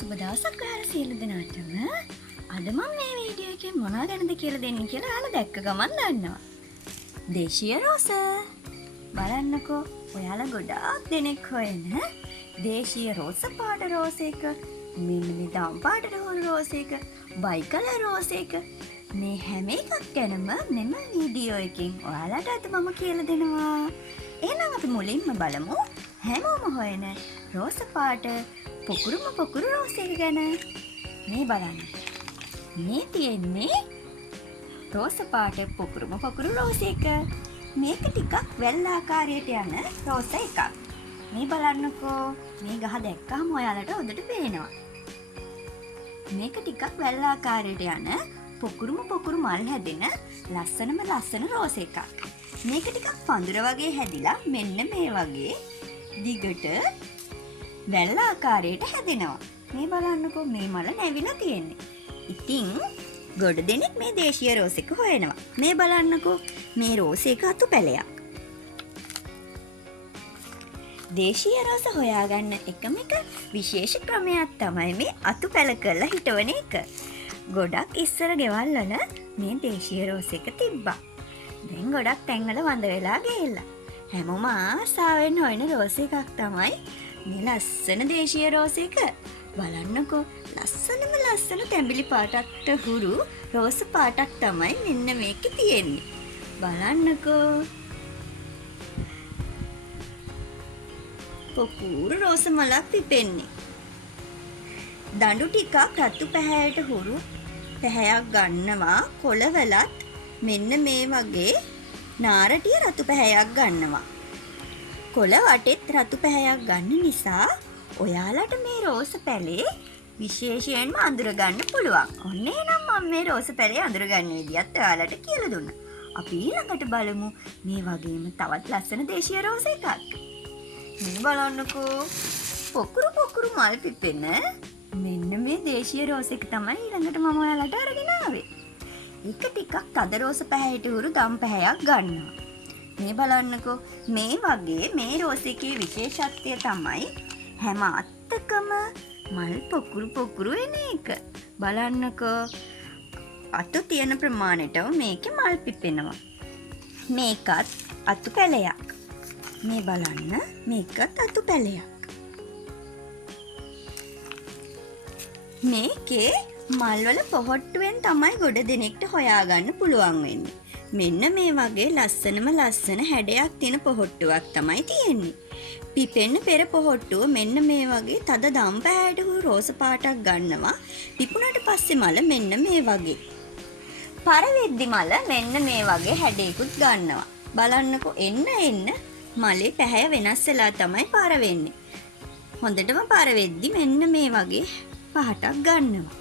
සුබ දවසක් ඔයාලා සියලු දෙනාටම. අද මම මේ වීඩියෝ එකේ මොනවා ගැනද කියලා දෙන්නේ කියලා ඔයාලා දැක්ක ගමන් දන්නවා. දේශීය රෝස. බලන්නකෝ ඔයාලා ගොඩාක් දෙනෙක් හොයන දේශීය රෝස පාට රෝස එක, මෙන්න මේ දම් පාට රෝස එක, බයිකලර් රෝස එක. මේ හැම එකක් ගැනම මෙම වීඩියෝ එකෙන් ඔයාලට අද මම කියලා දෙනවා. එහෙනම් අපි මුලින්ම බලමු හැමෝම හොයන රෝස පාට පොකුරු රෝස එක ගැන. මේ බලන්න. මේ තියෙන්නේ රෝස පාට පොකුරු රෝස එක. මේක ටිකක් වැල් ආකාරයට යන රෝස එකක්. මේ බලන්නකෝ. මේ ගහ දැක්කම ඔයාලට හොඳට පේනවා. මේක ටිකක් වැල් ආකාරයට යන පොකුරු මල් හැදෙන ලස්සන රෝස එකක්. මේක ටිකක් පඳුර වගේ හැදිලා මෙන්න මේ වගේ දිගට වැල් ආකාරයට හැදෙනවා. මේ බලන්නකෝ මේ මල නැවිලා තියෙන්නේ. ඉතින් ගොඩ දෙනෙක් මේ දේශීය රෝස එක හොයනවා. මේ බලන්නකෝ මේ රෝස එක අතු පැලයක්. දේශීය රෝස හොයාගන්න එකම එක විශේෂ ක්‍රමයක් තමයි මේ අතු පැල කරලා හිටවන එක. ගොඩක් ඉස්සර ගෙවල් වල මේ දේශීය රෝස එක තිබ්බා. දැන් ගොඩක් තැන්වල වඳ වෙලා ගිහිල්ලා. හැමෝම ආසාවෙන් හොයන රෝස එකක් තමයි මේ ලස්සන දේශීය රෝස එක. බලන්නකෝ ලස්සන තැඹිලි පාටකට හුරු රෝස පාටක් තමයි මෙන්න මේකේ තියෙන්නේ. බලන්නකෝ. පොකුරු රෝස මලක් පිපෙන්නේ. දඬු ටිකක් රතු පැහැයට හුරු පැහැයක් ගන්නවා. කොළවලත් මෙන්න මේ වගේ නාරටිය රතු පැහැයක් ගන්නවා. කොළ වටෙත් රතු පැහැයක් ගන්න නිසා ඔයාලට මේ රෝස පැලේ විශේෂයෙන්ම අඳුර ගන්න පුළුවන්. ඔන්න එහෙනම් මම මේ රෝස පැලේ අඳුර ගන්න විදියත් ඔයාලට කියලා දුන්නා. අපි ඊළඟට බලමු මේ වගේම තවත් ලස්සන දේශීය රෝස එකක්. මේ බලන්නකෝ. පොකුරු මල් පිපෙන මෙන්න මේ දේශීය රෝස එක තමයි ඊළඟට මම ඔයාලට අරගෙන ආවේ. එක ටිකක් තද රෝස පැහැයට උරු දම් පැහැයක් ගන්නවා. මේ බලන්නකෝ. මේ වගේ මේ රෝස එකේ විශේෂත්වය තමයි හැම අත්තකම මල් පොකුරු එන එක. බලන්නකෝ. අතු තියෙන ප්‍රමාණයටම මේකේ මල් පිපෙනවා. මේකත් අතු පැලයක්. මේ බලන්න මේකත් අතු පැලයක්. මේකේ මල්වල පොහොට්ටුවෙන් තමයි ගොඩ දෙනෙක්ට හොයාගන්න පුළුවන් වෙන්නේ. මෙන්න මේ වගේ ලස්සන හැඩයක් තියෙන පොහොට්ටුවක් තමයි තියෙන්නේ. පිපෙන්න පෙර පොහොට්ටුව මෙන්න මේ වගේ තද දම් පැහැයට හුරු රෝස පාටක් ගන්නවා. පිපුණාට පස්සේ මල මෙන්න මේ වගේ. පරවෙද්දි මල මෙන්න මේ වගේ හැඩයකුත් ගන්නවා. බලන්නකෝ එන්න මලේ පැහැය වෙනස් වෙලා තමයි පාර වෙන්නේ. හොඳටම පාර වෙද්දි මෙන්න මේ වගේ පහටක් ගන්නවා.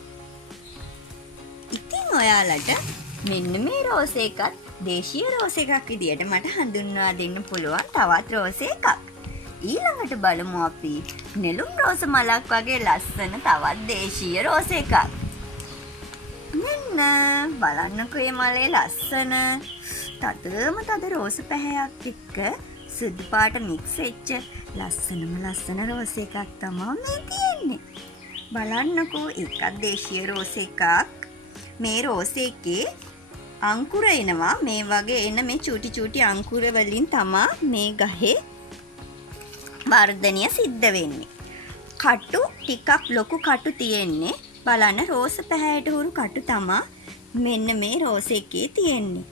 ඉතින් ඔයාලට මෙන්න මේ රෝස එකත් දේශීය රෝස එකක් විදියට මට හඳුන්වා දෙන්න පුළුවන් තවත් රෝස එකක්. ඊළඟට බලමු අපි නෙළුම් රෝස මලක් වගේ ලස්සන තවත් දේශීය රෝස එකක්. මෙන්න බලන්නකෝ මේ මලේ ලස්සන තද රෝස පැහැයක් එක්ක සුදු පාට මික්ස් වෙච්ච ලස්සන රෝස එකක් තමයි මේ තියෙන්නේ. බලන්නකෝ එකක් දේශීය රෝස එකක්. මේ රෝස එකේ අංකුර එනවා. මේ වගේ එන මේ චූටි අංකුර වලින් තමයි මේ ගහේ වර්ධනය සිද්ධ වෙන්නේ. කටු ටිකක් ලොකු කටු තියෙන්නේ. බලන්න රෝස පැහැයට හුරු කටු තමයි මෙන්න මේ රෝස එකේ තියෙන්නේ.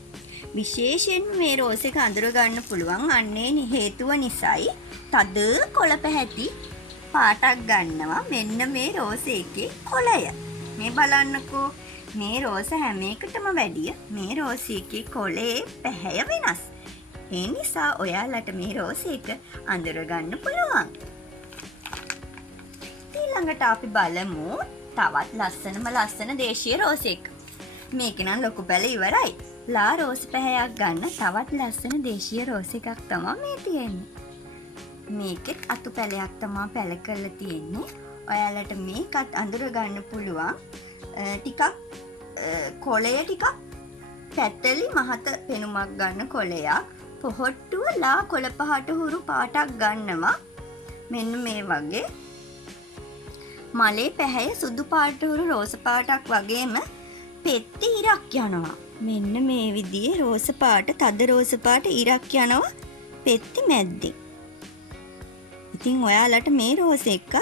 විශේෂයෙන් මේ රෝස එක අඳුර ගන්න පුළුවන් අන්නේ හේතුව නිසායි තද කොළ පැහැති පාටක් ගන්නවා මෙන්න මේ රෝස එකේ කොළය. මේ බලන්නකෝ. මේ රෝස හැම එකටම වැඩිය මේ රෝස එකේ කොළේ පැහැය වෙනස්. ඒ නිසා ඔයාලට මේ රෝස එක අඳුර ගන්න පුළුවන්. ඊළඟට අපි බලමු තවත් ලස්සන දේශීය රෝස එක. මේක නම් ලොකු පැල ඉවරයි. ලා රෝස පැහැයක් ගන්න තවත් ලස්සන දේශීය රෝස එකක් තමයි මේ තියෙන්නේ. මේකෙත් අතු පැලයක් තමයි පැල කරලා තියෙන්නේ. ඔයාලට මේකත් අඳුර ගන්න පුළුවන්. ටිකක් කොළය ටිකක් පැටලි මහත පෙනුමක් ගන්න කොළයක්. පොහොට්ටුව ලා කොළ පහට හුරු පාටක් ගන්නවා. මෙන්න මේ වගේ මලේ පැහැය සුදු පාට හුරු රෝස පාටක් වගේම පෙත්ති ඉරක් යනවා. මෙන්න මේ විදිහේ රෝස පාට, තද රෝස පාට ඉරක් යනවා පෙත්ති මැද්දේ. ඉතින් ඔයාලට මේ රෝස එකත්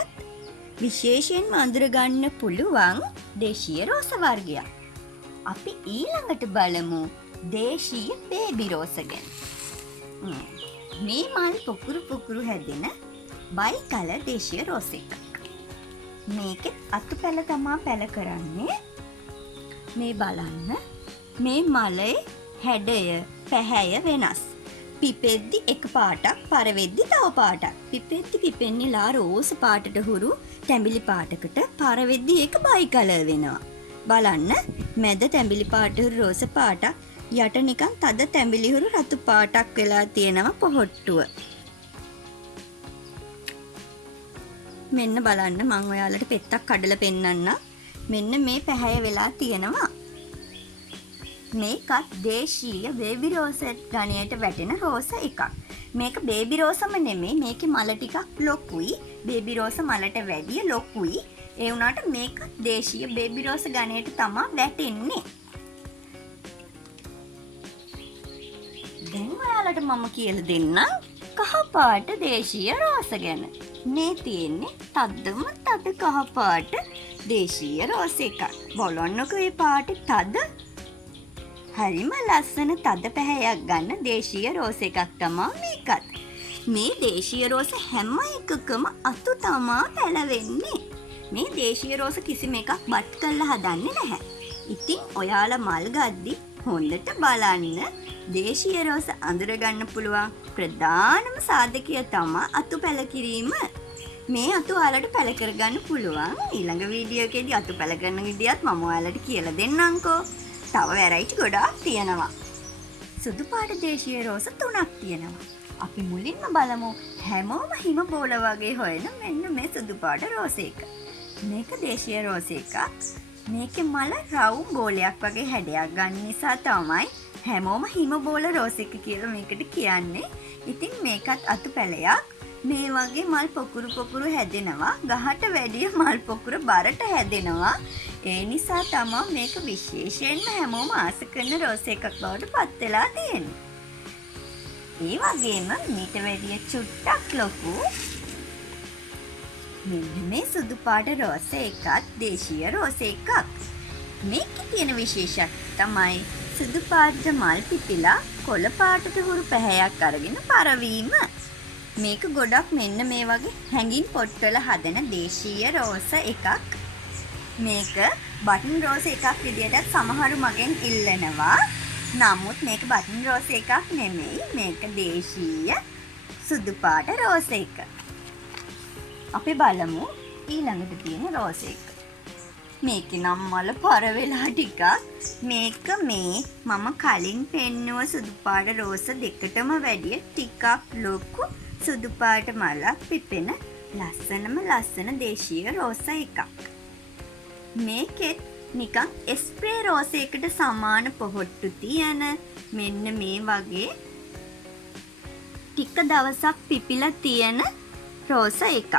විශේෂයෙන්ම අඳුරගන්න පුළුවන් දේශීය රෝස වර්ගයක්. අපි ඊළඟට බලමු දේශීය බේබි රෝස ගැන. මේ මල් පුකුරු පුකුරු හැදෙන බයි කලර් දේශීය රෝස එකක්. මේකෙත් අතු පැල තමා පැල කරන්නේ. මේ බලන්න මේ මලේ හැඩය පැහැය වෙනස්. පිපෙද්දි එක පාටක්, පරවෙද්දි තව පාටක්. පිපෙද්දි පිපෙන්නේ ලා රෝස පාටට හුරු තැඹිලි පාටකට, පරවෙද්දි ඒක බයි කලර් වෙනවා. බලන්න මැද තැඹිලි පාට හුරු රෝස පාටක්, යට නිකන් තද තැඹිලි හුරු රතු පාටක් වෙලා තියෙනවා පොහොට්ටුව. මෙන්න බලන්න මම ඔයාලට පෙත්තක් කඩලා පෙන්නන්නම්. මෙන්න මේ පැහැය වෙලා තියෙනවා. මේකත් දේශීය බේබි රෝස ගණයට වැටෙන රෝස එකක්. මේක බේබි රෝසම නෙමෙයි, මේකේ මල ටිකක් ලොකුයි. බේබි රෝස මලට වැඩිය ලොකුයි. ඒ වුණාට මේක දේශීය බේබි රෝස ගණයට තමයි වැටෙන්නේ. දැන් ඔයාලට මම කියලා දෙන්නම් කහපාට දේශීය රෝස ගැන. මේ තියෙන්නේ තදම තද කහපාට දේශීය රෝස එකක්. බලන්නකෝ මේ පාටේ තද. හරිම ලස්සන තද පැහැයක් ගන්න දේශීය රෝස එකක් තමයි මේකත්. මේ දේශීය රෝස හැම එකකම අතු තමා පැලවෙන්නේ. මේ දේශීය රෝස කිසිම එකක් බත් කරලා හදන්නේ නැහැ. ඉතින් ඔයාලා මල් ගද්දි හොඳට බලන්න. දේශීය රෝස අඳුරගන්න පුළුවන් ප්‍රධානම සාධකය තමයි අතු පැල කිරීම. මේ අතු ඔයාලට පැල කරගන්න පුළුවන්. ඊළඟ වීඩියෝ එකේදී අතු පැල කරන විදියත් මම ඔයාලට කියලා දෙන්නම්කෝ. තව වැරයිටි ගොඩාක් තියෙනවා. සුදු පාට දේශීය රෝස 3ක් තියෙනවා. අපි මුලින්ම බලමු හැමෝම හිම බෝල වගේ හොයන මෙන්න මේ සුදු පාට රෝස එක. මේක දේශීය රෝස එකක්. මේකේ මල රවුම් බෝලයක් වගේ හැඩයක් ගන්න නිසා තමයි හැමෝම හිම බෝල රෝස එක කියලා මේකට කියන්නේ. ඉතින් මේකත් අතු පැලයක්. මේ වගේ මල් පොකුරු පොකුරු හැදෙනවා. ගහට වැඩිය මල් පොකුර බරට හැදෙනවා. ඒ නිසා තමයි මේක විශේෂයෙන්ම හැමෝම ආස කරන රෝස එකක් බවට පත් වෙලා තියෙන්නේ. ඒ වගේම මීට වැඩිය චුට්ටක් ලොකු මෙන්න මේ සුදු පාට රෝස එකත් දේශීය රෝස එකක්. මේකේ තියෙන විශේෂයක් තමයි සුදු පාට මල් පිපිලා කොළ පාටට හුරු පැහැයක් අරගෙන පරවීම. මේක ගොඩක් මෙන්න මේ වගේ හැඟින් පොට්ටවල හදන දේශීය රෝස එකක්. මේක බටන් රෝස එකක් විදිහට සමහරු මගෙන් ඉල්ලනවා. නමුත් මේක බටන් රෝස එකක් නෙමෙයි. මේක දේශීය සුදු පාට රෝස එක. අපි බලමු ඊළඟට තියෙන රෝස එක. මේකේ නම් මල පර වෙලා ටිකක්. මේක මේ මම කලින් පෙන්නුව සුදු පාට රෝස දෙකටම වැඩිය ටිකක් ලොකු සුදු පාට මලක් පිපෙන ලස්සනම ලස්සන දේශීය රෝස එකක්. මේකෙත් නිකන් ස්ප්‍රේ රෝස එකට සමාන පොහොට්ටු තියෙන මෙන්න මේ වගේ ටික දවසක් පිපිලා තියෙන රෝස එකක්.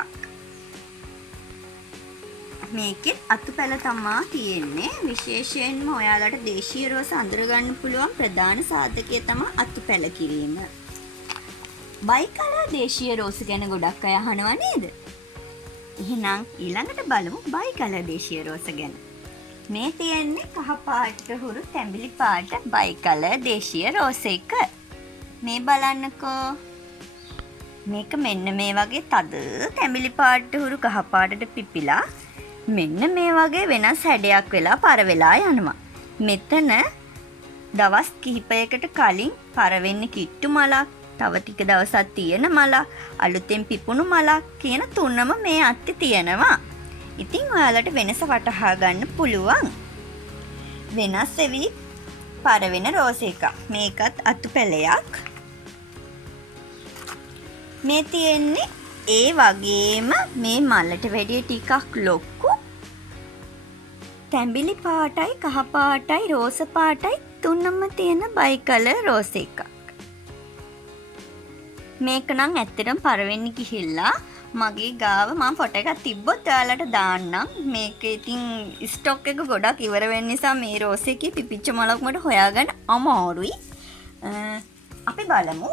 මේකෙත් අතු පැල තමා තියෙන්නේ. විශේෂයෙන්ම ඔයාලට දේශීය රෝස අඳුරගන්න පුළුවන් ප්‍රධාන සාධකය තමයි අතු පැල කිරීම. බයි කලර් දේශීය රෝස ගැන ගොඩක් අය අහනවා නේද? එහෙනම් ඊළඟට බලමු බයි කලර් දේශීය රෝස ගැන. මේ තියෙන්නේ කහ පාට හුරු තැඹිලි පාට බයි කලර් දේශීය රෝස එක. මේ බලන්නකෝ. මේක මෙන්න මේ වගේ තද තැඹිලි පාට හුරු කහ පාටට පිපිලා මෙන්න මේ වගේ වෙනස් හැඩයක් වෙලා පර වෙලා යනවා. මෙතන දවස් කිහිපයකට කලින් පර වෙන්නේ කිට්ටු මලක්, තව ටික දවසක් තියෙන මලක්, අලුතෙන් පිපුණු මලක් කියන තුනම මේ අත්තේ තියෙනවා. ඉතින් ඔයාලට වෙනස වටහා ගන්න පුළුවන්. වෙනස් වෙවි පර වෙන රෝස එකක්. මේකත් අතු පැලයක්. මේ තියෙන්නේ ඒ වගේම මේ මලට වැඩිය ටිකක් ලොකු තැඹිලි පාටයි කහ පාටයි රෝස පාටයි තුනම තියෙන බයි කලර් රෝස එකක්. මේක නම් ඇත්තටම පරවෙන්න ගිහිල්ලා මගේ ගාව මම ෆොටෝ එකක් තිබ්බොත් ඔයාලට දාන්නම්. මේක ඉතින් ස්ටොක් එක ගොඩක් ඉවර වෙන නිසා මේ රෝස් එකේ පිපිච්ච මලක් මට හොයාගන්න අමාරුයි. අපි බලමු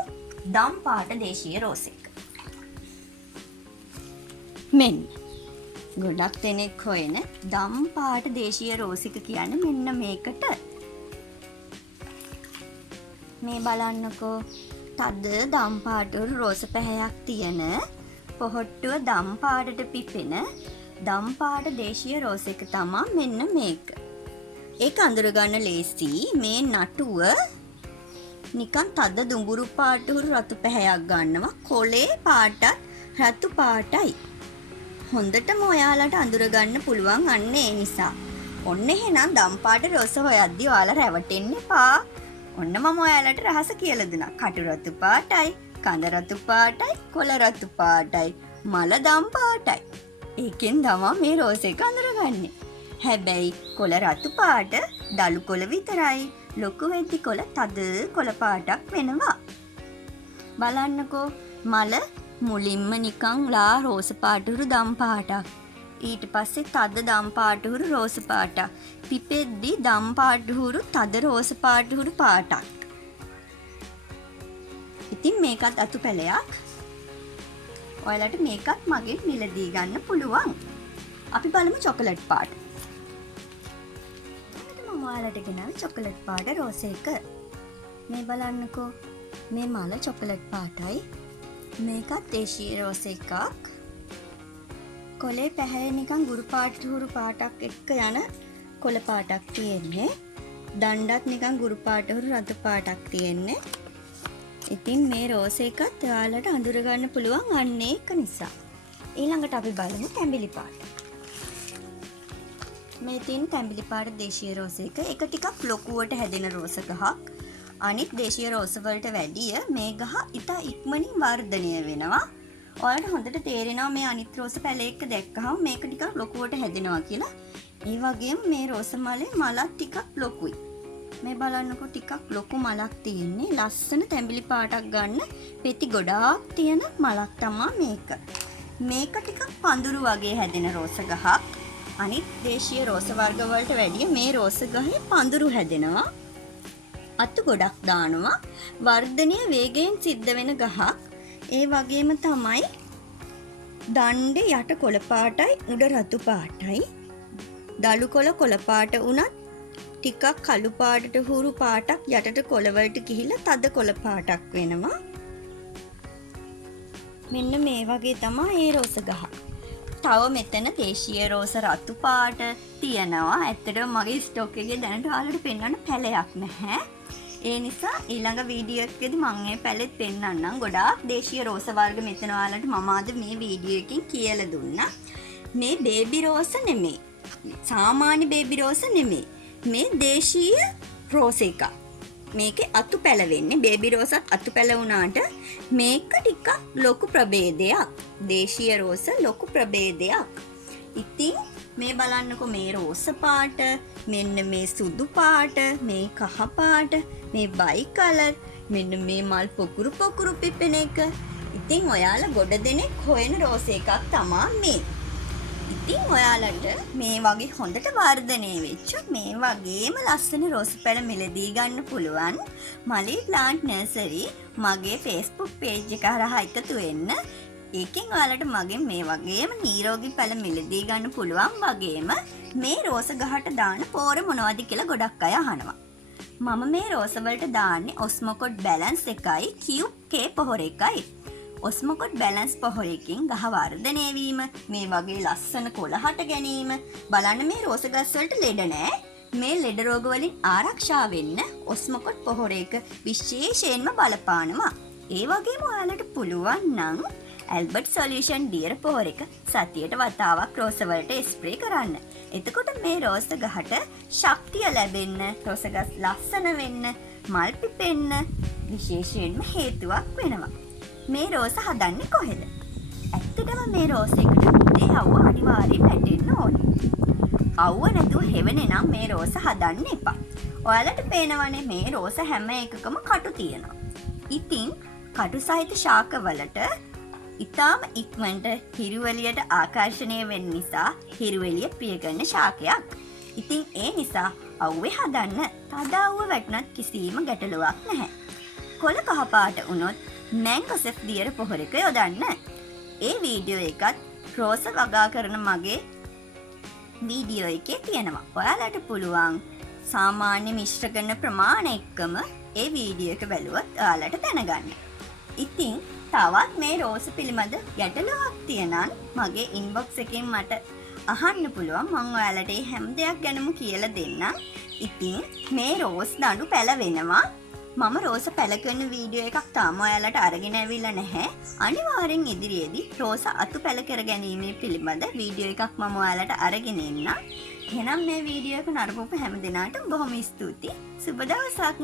දම් පාට දේශීය රෝස් එක. මෙන්න ගොඩක් දෙනෙක් හොයන දම් පාට දේශීය රෝස් එක කියන්නේ මෙන්න මේකට. මේ බලන්නකෝ තද දම් පාට රෝස පැහැයක් තියෙන පොහොට්ටුව දම් පාටට පිපෙන දම් පාට දේශීය රෝස් එක තමයි මෙන්න මේක. ඒක අඳුර ගන්න ලේසි. මේ නටුව නිකන් තද දුඹුරු පාට රතු පැහැයක් ගන්නවා. කොලේ පාටත් රතු පාටයි. හොඳටම ඔයාලට අඳුර ගන්න පුළුවන් අන්න ඒ නිසා. ඔන්න එහෙනම් දම් පාට රෝස හොයද්දි ඔයාලා රැවටෙන්න එපා. ඔන්න මම ඔයාලට රහස කියලා දුන්නා. කටු රතු පාටයි, කඳ රතු පාටයි, කොළ රතු පාටයි, මල දම් පාටයි. ඒකෙන් තමයි මේ රෝස් එක අඳුරගන්නේ. හැබැයි කොළ රතු පාට දළු කොළ විතරයි. ලොකු වෙද්දි කොළ තද කොළ පාටක් වෙනවා. බලන්නකෝ මල මුලින්ම නිකන් ලා රෝස පාටුරු දම් පාටක්. ඊට පස්සේ තද දම් පාටුරු රෝස පාටක්. පිපෙද්දි දම් පාටුරු තද රෝස පාටුරු පාටක්. ඉතින් මේකත් අතු පැලයක්. ඔයාලට මේකත් මගෙන් මිලදී ගන්න පුළුවන්. අපි බලමු චොකලට් පාට. මම ඔයාලට ගෙනාවේ චොකලට් පාට රෝස එක. මේ බලන්නකෝ. මේ මල චොකලට් පාටයි. මේකත් දේශීය රෝස එකක්. කොලේ පැහැ නිකන් ගුරු පාටුරු පාටක් එක්ක යන කොළ පාටක් තියෙන්නේ. දණ්ඩත් නිකන් ගුරු පාටුරු රතු පාටක් තියෙන්නේ. ඉතින් මේ රෝස එකත් ඔයාලට අඳුර ගන්න පුළුවන් අන්න ඒක නිසා. ඊළඟට අපි බලමු තැඹිලි පාට. මේ තියෙන තැඹිලි පාට දේශීය රෝස එක. ඒක ටිකක් ලොකුවට හැදෙන රෝස ගහක්. අනිත් දේශීය රෝස වලට වැඩිය මේ ගහ ඉතා ඉක්මනින් වර්ධනය වෙනවා. ඔයාලට හොඳට තේරෙනවා මේ අනිත් රෝස පැලේ එක දැක්කහම මේක ටිකක් ලොකුවට හැදෙනවා කියලා. ඒ වගේම මේ රෝස මලේ මලක් ටිකක් ලොකුයි. මේ බලන්නකො ටිකක් ලොකු මලක් තියෙන්නේ. ලස්සන තැඹිලි පාටක් ගන්න පෙති ගොඩාක් තියෙන මලක් තමයි මේක. මේක ටිකක් පඳුරු වගේ හැදෙන රෝස ගහක්. අනිත් දේශීය රෝස වර්ග වලට වැඩිය මේ රෝස ගහේ පඳුරු හැදෙනවා. අතු ගොඩක් දානවා. වර්ධනය වේගයෙන් සිද්ධ වෙන ගහක්. ඒ වගේම තමයි දණ්ඩේ යට කොළ පාටයි උඩ රතු පාටයි. දළු කොළ පාට වුණත් ටිකක් කළු පාටට හුරු පාටක් යටට කොළවලට ගිහිල්ලා තද කොළ පාටක් වෙනවා. මෙන්න මේ වගේ තමයි ඒ රෝස ගහ. තව මෙතන දේශීය රෝස රතු පාට තියෙනවා. ඇත්තටම මගේ ස්ටොක් එකේ දැනට ඔයාලට පෙන්වන්න පැලයක් නැහැ. ඒ නිසා ඊළඟ වීඩියෝ එකේදී මම මේ පැලෙත් පෙන්වන්නම්. ගොඩාක් දේශීය රෝස වර්ග මෙතන ඔයාලට මම අද මේ වීඩියෝ එකෙන් කියලා දුන්නා. මේ බේබි රෝස නෙමෙයි. සාමාන්‍ය බේබි රෝස නෙමෙයි. මේ දේශීය රෝස එක. මේකේ අතු පැල වෙන්නේ බේබි රෝසත් අතු පැල වුණාට මේක ටිකක් ලොකු ප්‍රභේදයක්. දේශීය රෝස ලොකු ප්‍රභේදයක්. ඉතින් මේ බලන්නකො මේ රෝස පාට, මෙන්න මේ සුදු පාට, මේ කහ පාට, මේ බයි කලර්, මෙන්න මේ මල් පොකුරු පිපෙන එක. ඉතින් ඔයාලා ගොඩ දෙනෙක් හොයන රෝස එකක් තමයි මේ. ඉතින් ඔයාලට මේ වගේ හොඳට වර්ධනය වෙච්ච මේ වගේම ලස්සන රෝස පැල මිලදී ගන්න පුළුවන් මලී ප්ලාන්ට් නර්සරි මගේ Facebook page එක හරහා එකතු වෙන්න. ඒකෙන් ඔයාලට මගෙන් මේ වගේම නිරෝගී පැල මිලදී ගන්න පුළුවන්. වගේම මේ රෝස ගහට දාන පෝර මොනවද කියලා ගොඩක් අය අහනවා. මම මේ රෝස වලට දාන්නේ ඔස්මොකොඩ් බැලන්ස් එකයි කියුබ් K පොහොර එකයි. ඔස්මොකොඩ් බැලන්ස් පොහොර එකෙන් ගහ වර්ධනය වීම, මේ වගේ ලස්සන කොළ හට ගැනීම. බලන්න මේ රෝස ගස් වලට ලෙඩ නැහැ. මේ ලෙඩ රෝග වලින් ආරක්ෂා වෙන්න ඔස්මොකොඩ් පොහොර එක විශේෂයෙන්ම බලපානවා. ඒ වගේම ඔයාලට පුළුවන් නම් ඇල්බර්ට් සොලියුෂන් ඩියර් පොහොර එක සතියට වතාවක් රෝස වලට ස්ප්‍රේ කරන්න. එතකොට මේ රෝස ගහට ශක්තිය ලැබෙන්න, රෝස ගස් ලස්සන වෙන්න, මල් පිපෙන්න විශේෂයෙන්ම හේතුවක් වෙනවා. මේ රෝස හදන්නේ කොහෙද? ඇත්තටම මේ රෝස එකට උදේ අවුව අනිවාර්යෙන් වැටෙන්න ඕනේ. අවුව නැතුව හෙවනේ නම් මේ රෝස හදන්න එපා. ඔයාලට පේනවනේ මේ රෝස හැම එකකම කටු තියෙනවා. ඉතින් කටු සහිත ශාකවලට ඉතාම ඉක්මනට හිරුවලියට ආකර්ෂණය වෙන්න නිසා හිරුවලිය ප්‍රිය කරන ශාකයක්. ඉතින් ඒ නිසා අව්වේ හදන්න තද අව්ව වැටුණත් කිසිම ගැටලුවක් නැහැ. කොළ කහපාට වුණොත් මැංගොසෙෆ් දියර පොහොරක යොදන්න. ඒ වීඩියෝ එකත් රෝස වගා කරන මගේ වීඩියෝ එකේ තියෙනවා. ඔයාලට පුළුවන් සාමාන්‍ය මිශ්‍ර කරන ප්‍රමාණය එක්කම ඒ වීඩියෝ එක බැලුවොත් ඔයාලට දැනගන්න. ඉතින් තවත් මේ රෝස පිළිබඳ ගැටලුවක් තියෙනම් මගේ ඉන්බොක්ස් එකෙන් මට අහන්න පුළුවන්. මම ඔයාලට මේ හැම දෙයක් ගැනම කියලා දෙන්නම්. ඉතින් මේ රෝස් දඬු පැලවෙනවා. මම රෝස පැල කරන වීඩියෝ එකක් තාම ඔයාලට අරගෙන ඇවිල්ලා නැහැ. අනිවාර්යෙන් ඉදිරියේදී රෝස අතු පැල කර ගැනීම පිළිබඳ වීඩියෝ එකක් මම ඔයාලට අරගෙන එන්නම්. එහෙනම් මේ වීඩියෝ එක නරඹපු හැම දිනාටම බොහොම ස්තුතියි. සුබ දවසක්.